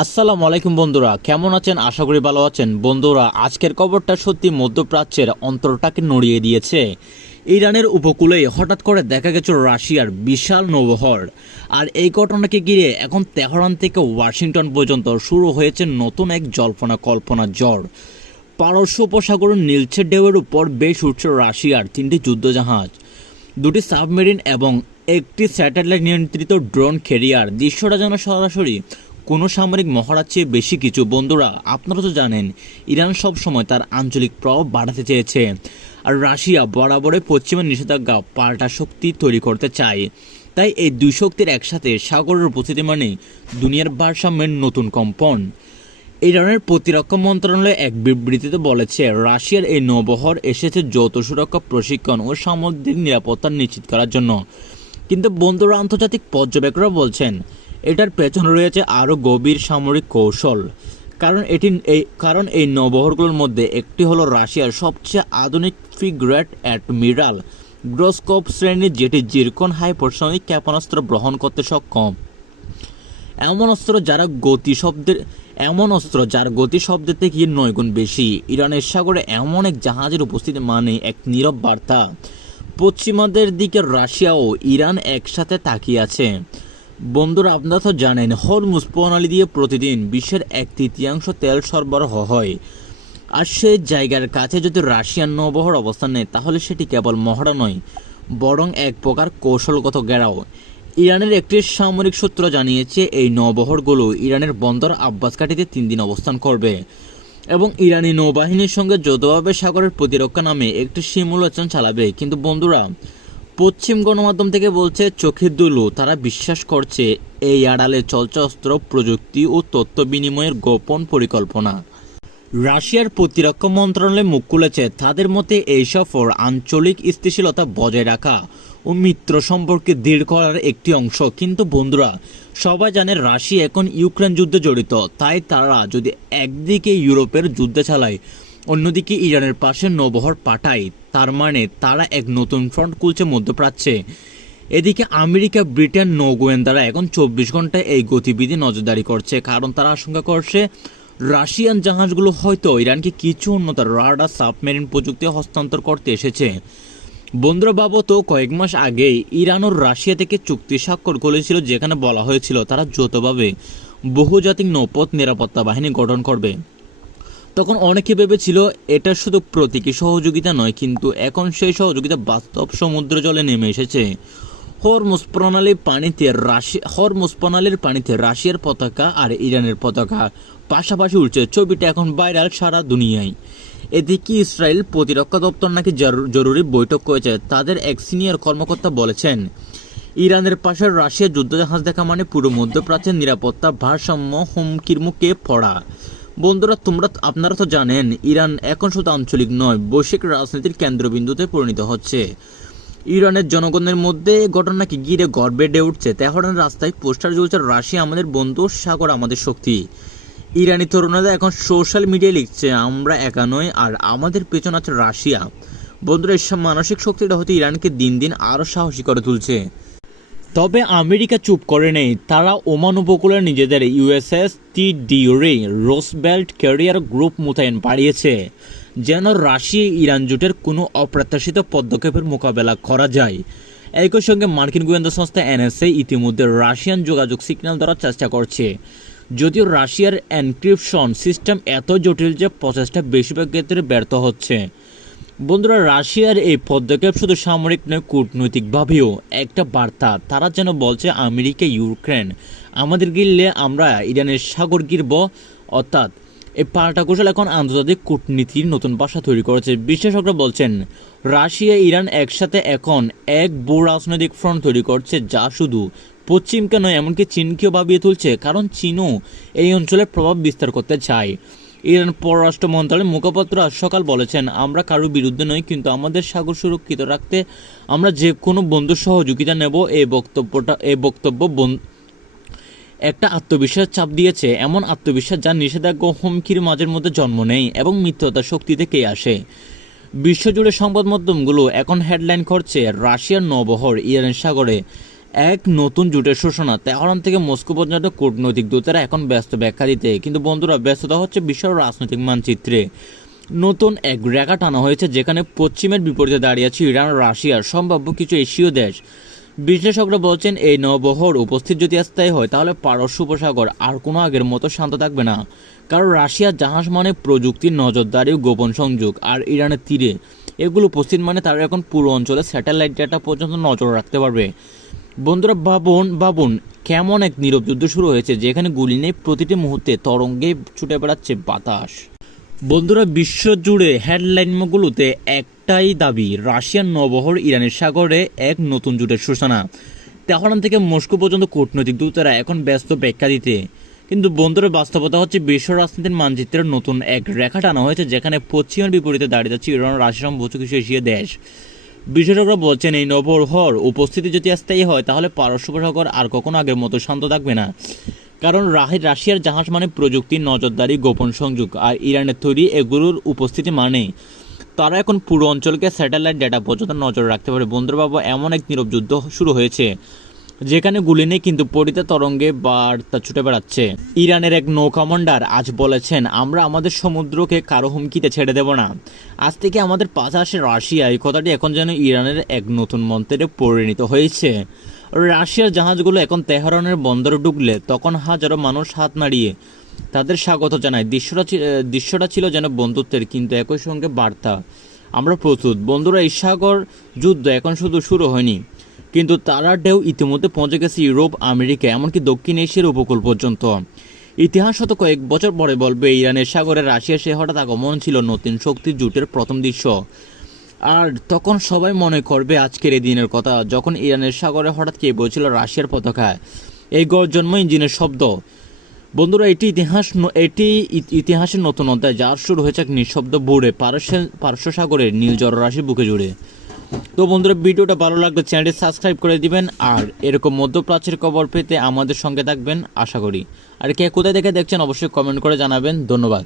আসসালামু আলাইকুম বন্ধুরা, কেমন আছেন? আশা করি ভালো আছেন। বন্ধুরা, আজকের খবরটা সত্যি মধ্যপ্রাচ্যের অন্তরটাকে নড়িয়ে দিয়েছে। ইরানের উপকূলেই হঠাৎ করে দেখা গেছে রাশিয়ার বিশাল নৌবহর। আর এই ঘটনাকে ঘিরে এখন তেহরান থেকে ওয়াশিংটন পর্যন্ত শুরু হয়েছে নতুন এক জল্পনা কল্পনা ঝড়। পারস্য উপসাগরের নীলছে ঢেউয়ের উপর বেশ উঠছে রাশিয়ার 3টি যুদ্ধজাহাজ, 2টি সাবমেরিন এবং একটি স্যাটেলাইট নিয়ন্ত্রিত ড্রোন ক্যারিয়ার। দৃশ্যটা যেন সরাসরি কোনো সামরিক মহড়ার চেয়ে বেশি কিছু। বন্ধুরা, আপনারা তো জানেন ইরান সব সময় তার আঞ্চলিক প্রভাব বাড়াতে চেয়েছে, আর রাশিয়া বরাবরই পশ্চিমের নিষেধাজ্ঞা পাল্টা শক্তি তৈরি করতে চায়। তাই এই দুই শক্তির একসাথে সাগরের উপস্থিতি মানে দুনিয়ার ভারসাম্যের নতুন কম্পন। ইরানের প্রতিরক্ষা মন্ত্রণালয় এক বিবৃতিতে বলেছে, রাশিয়ার এই নৌবহর এসেছে যৌথ সুরক্ষা প্রশিক্ষণ ও সামুদ্রিক নিরাপত্তা নিশ্চিত করার জন্য। কিন্তু বন্ধুরা, আন্তর্জাতিক পর্যবেক্ষকরা বলছেন এটার পেছনে রয়েছে আরও গভীর সামরিক কৌশল। কারণ এই নৌবহরগুলোর মধ্যে একটি হলো রাশিয়ার সবচেয়ে আধুনিক ফ্রিগেট অ্যাডমিরাল গ্রোসকোপ শ্রেণীর, যেটি জিরকন হাইপারসনিক ক্ষেপণাস্ত্র বহন করতে সক্ষম। এমন অস্ত্র যার গতি শব্দের থেকে 9 গুণ বেশি। ইরানের সাগরে এমন এক জাহাজের উপস্থিতি মানে এক নীরব বার্তা। পশ্চিমাদের দিকে রাশিয়া ও ইরান একসাথে তাকিয়ে আছে। বন্ধুরা, আপনারা তো জানেন হরমুজ প্রণালী দিয়ে প্রতিদিন বিশ্বের 1/3 তেল সরবরাহ হয়। আর সেই জায়গার কাছে যদি রাশিয়ান নৌবহর অবস্থান নেয়, তাহলে সেটি কেবল মহড়া নয়, বরং এক প্রকার কৌশলগত ঘেরাও। ইরানের একটি সামরিক সূত্র জানিয়েছে এই নৌবহরগুলো ইরানের বন্দর আব্বাস ঘাঁটিতে 3 দিন অবস্থান করবে এবং ইরানি নৌবাহিনীর সঙ্গে যৌথভাবে সাগরের প্রতিরক্ষা নামে একটি সিমুলেশন চালাবে। কিন্তু বন্ধুরা, পশ্চিম গণমাধ্যম থেকে বলছে চোখের ধুলো, তারা বিশ্বাস করছে এই আড়ালে চলছে অস্ত্র, প্রযুক্তি ও তথ্য বিনিময়ের গোপন পরিকল্পনা। রাশিয়ার প্রতিরক্ষা মন্ত্রণালয় মুখ খুলেছে, তাদের মতে এই সফর আঞ্চলিক স্থিতিশীলতা বজায় রাখা ও মিত্র সম্পর্কে দৃঢ় করার একটি অংশ। কিন্তু বন্ধুরা, সবাই জানে রাশিয়া এখন ইউক্রেন যুদ্ধে জড়িত। তাই তারা যদি একদিকে ইউরোপের যুদ্ধে চালায়, অন্যদিকে ইরানের পাশে নৌবহর পাঠায়, তার মানে তারা এক নতুন ফ্রন্ট খুলছে মধ্যপ্রাচ্যে। এদিকে আমেরিকা, ব্রিটেন নৌগোয়েন্দারা এখন 24 ঘন্টায় এই গতিবিধি নজরদারি করছে, কারণ তারা আশঙ্কা করছে রাশিয়ান জাহাজগুলো হয়তো ইরানকে কিছু উন্নত রাডার সাবমেরিন প্রযুক্তি হস্তান্তর করতে এসেছে। বন্ধুরা, তো কয়েক মাস আগে ইরান ও রাশিয়া থেকে চুক্তি স্বাক্ষর করেছিল, যেখানে বলা হয়েছিল তারা যৌথভাবে বহুজাতিক নৌপথ নিরাপত্তা বাহিনী গঠন করবে। তখন অনেকে ভেবেছিল এটা শুধু প্রতীকী সহযোগিতা নয়, কিন্তু এখন সেই সহযোগিতা বাস্তব সমুদ্র জলে নেমে এসেছে। হরমুজ প্রণালীর পানিতে রাশিয়ার পতাকা আর ইরানের পতাকা পাশাপাশি উঠছে। ছবিটা এখন ভাইরাল সারা দুনিয়ায়। এদিকে ইসরায়েল প্রতিরক্ষা দপ্তর নাকি জরুরি বৈঠক করেছে। তাদের এক সিনিয়র কর্মকর্তা বলেছেন, ইরানের পাশে রাশিয়ার যুদ্ধজাহাজ দেখা মানে পুরো মধ্যপ্রাচ্যের নিরাপত্তা ভারসাম্য হুমকির মুখে পড়া। বন্ধুরা, আপনারা তো জানেন ইরান এখন শুধু আঞ্চলিক নয়, বৈশ্বিক রাজনীতির কেন্দ্রবিন্দুতে পরিণত হচ্ছে। ইরানের জনগণের মধ্যে ঘটনাকে ঘিরে গর্বে বেড়ে উঠছে। তেহরানের রাস্তায় পোস্টার ঝুলছে, রাশিয়া আমাদের বন্ধু, সাগর আমাদের শক্তি। ইরানি তরুণরা এখন সোশ্যাল মিডিয়ায় লিখছে, আমরা একা নই, আর আমাদের পেছনে আছে রাশিয়া। বন্ধুরা, এসব মানসিক শক্তিটা হয়তো ইরানকে দিন দিন আরও সাহসী করে তুলছে। তবে আমেরিকা চুপ করে নেই। তারা ওমান উপকূলে নিজেদের ইউএসএস টিডিউরি রোজভেল্ট ক্যারিয়ার গ্রুপ মোতায়েন বাড়িয়েছে, যেন রাশিয়া ইরান জোটের কোনো অপ্রত্যাশিত পদক্ষেপের মোকাবেলা করা যায়। একই সঙ্গে মার্কিন গোয়েন্দা সংস্থা এনএসএ ইতিমধ্যে রাশিয়ান যোগাযোগ সিগন্যাল ধরার চেষ্টা করছে। যদিও রাশিয়ার এনক্রিপশন সিস্টেম এত জটিল যে প্রচেষ্টা বেশিরভাগ ক্ষেত্রে ব্যর্থ হচ্ছে। বন্ধুরা, রাশিয়ার এই পদক্ষেপ শুধু সামরিক নয়, কূটনৈতিকভাবেও একটা বার্তা। তারা যেন বলছে, আমেরিকা, ইউক্রেন আমাদের গিললে আমরা ইরানের সাগর গিরব। অর্থাৎ এই পাল্টা কৌশল এখন আন্তর্জাতিক কূটনীতির নতুন ভাষা তৈরি করেছে। বিশ্লেষকরা বলছেন, রাশিয়া ইরান একসাথে এখন এক বড় রাজনৈতিক ফ্রন্ট তৈরি করছে, যা শুধু পশ্চিমকে নয়, এমনকি চীনকেও ভাবিয়ে তুলছে। কারণ চীনও এই অঞ্চলে প্রভাব বিস্তার করতে চায়। ইরান পররাষ্ট্র মন্ত্রণালয়ের মুখপাত্র আজ সকাল বলেছেন, আমরা কারোর বিরুদ্ধে নই, কিন্তু আমাদের সাগর সুরক্ষিত রাখতে আমরা যে কোনো বন্ধুর সহযোগিতা নেব। এই বক্তব্য একটা আত্মবিশ্বাস চাপ দিয়েছে, এমন আত্মবিশ্বাস যা নিষেধাজ্ঞা ও হুমকির মাঝের মধ্যে জন্ম নেয় এবং মিথ্যতার শক্তি থেকেই আসে। বিশ্বজুড়ে সংবাদ মাধ্যমগুলো এখন হেডলাইন করছে, রাশিয়ার নৌবহর ইরানের সাগরে এক নতুন জোটের ঘোষণা। তেহরান থেকে মস্কো পর্যন্ত কূটনৈতিক দূতেরা এখন ব্যস্ত ব্যাখ্যা দিতে, কিন্তু বন্ধুরা ব্যস্ততা হচ্ছে বিশ্ব রাজনৈতিক মানচিত্রে। নতুন এক রেখা টানা হয়েছে যেখানে পশ্চিমের বিপরীতে দাঁড়িয়ে আছে ইরান, রাশিয়ার সম্ভাব্য কিছু এশীয় দেশ। বিশ্লেষকরা বলছেন এই নৌবহর উপস্থিত যদি স্থায়ী হয় তাহলে পারস্য উপসাগর আর কোনো আগের মতো শান্ত থাকবে না, কারণ রাশিয়ার জাহাজ মানে প্রযুক্তি, নজরদারি ও গোপন সংযোগ, আর ইরানের তীরে এগুলো উপস্থিত মানে তারা এখন পুরো অঞ্চলে স্যাটেলাইট ডেটা পর্যন্ত নজর রাখতে পারবে। বন্ধুরা ভাবুন কেমন এক নীরব যুদ্ধ শুরু হয়েছে যেখানে গুলি নেই, প্রতিটি মুহূর্তে তরঙ্গে ছুটে বেড়াচ্ছে বাতাস। বন্ধুরা বিশ্ব জুড়ে হেডলাইনগুলোতে একটাই দাবি, রাশিয়ার নৌবহর ইরানের সাগরে এক নতুন জোটের সূচনা। তেহরান থেকে মস্কো পর্যন্ত কূটনৈতিক দূতেরা এখন ব্যস্ত ব্যাখ্যা দিতে, কিন্তু বন্ধুরা বাস্তবতা হচ্ছে বিশ্ব রাজনীতির মানচিত্রের নতুন এক রেখা টানা হয়েছে যেখানে পশ্চিমের বিপরীতে দাঁড়িয়ে যাচ্ছে ইরান, রাশিয়া সম্ভবত কিছু এশীয় দেশ। বিশেষজ্ঞরা বলছেন এই নৌবহর উপস্থিতি যদি স্থায়ী হয় তাহলে পারস্য উপসাগর আর কখনো আগের মতো শান্ত থাকবে না, কারণ রাশিয়ার জাহাজ মানে প্রযুক্তি, নজরদারি, গোপন সংযোগ, আর ইরানের তৈরি এগুলোর উপস্থিতি মানে তারা এখন পুরো অঞ্চলকে স্যাটেলাইট ডেটা পর্যন্ত নজর রাখতে পারে। বন্ধুবাবু এমন এক নীরব যুদ্ধ শুরু হয়েছে যেখানে গুলি নেই, কিন্তু পরিতে তরঙ্গে বার্তা ছুটে বেড়াচ্ছে। ইরানের এক নৌ কমান্ডার আজ বলেছেন, আমরা আমাদের সমুদ্রকে কারো হুমকিতে ছেড়ে দেব না, আজ থেকে আমাদের পাশে আসে রাশিয়া। এই কথাটি এখন যেন ইরানের এক নতুন মন্ত্রে পরিণত হয়েছে। রাশিয়ার জাহাজগুলো এখন তেহরানের বন্দরে ঢুকলে তখন হাজারো মানুষ হাত নাড়িয়ে তাদের স্বাগত জানায়। দৃশ্যটা ছিল যেন বন্ধুত্বের, কিন্তু একই সঙ্গে বার্তা, আমরা প্রস্তুত। বন্ধুরা এই সাগর যুদ্ধ এখন শুধু শুরু হয়নি, কিন্তু তারা ঢেউ ইতিমধ্যে পৌঁছে গেছে ইউরোপ, আমেরিকা, এমনকি দক্ষিণ এশিয়ার উপকূল পর্যন্ত। ইতিহাস হয়তো কয়েক বছর পরে বলবে ইরানের সাগরে রাশিয়ার সে হঠাৎ আগমন ছিল নতুন শক্তির জোটের প্রথম দৃশ্য। আর তখন সবাই মনে করবে আজকের এই দিনের কথা যখন ইরানের সাগরে হঠাৎ কে বলছিল রাশিয়ার পতাকা। এই গর্জন্ম ইঞ্জিনের শব্দ। বন্ধুরা এটি ইতিহাসের নতুন অধ্যায়, যার শুরু হয়েছে এক নিঃশব্দ বোর্ডে পারস্য সাগরের নীল জলরাশি বুকে জুড়ে। তো বন্ধুরা ভিডিওটা ভালো লাগলে চ্যানেলটি সাবস্ক্রাইব করে দিবেন, আর এরকম মধ্যপ্রাচ্যের খবর পেতে আমাদের সঙ্গে থাকবেন আশা করি। আর কে কোথায় দেখে দেখছেন অবশ্যই কমেন্ট করে জানাবেন। ধন্যবাদ।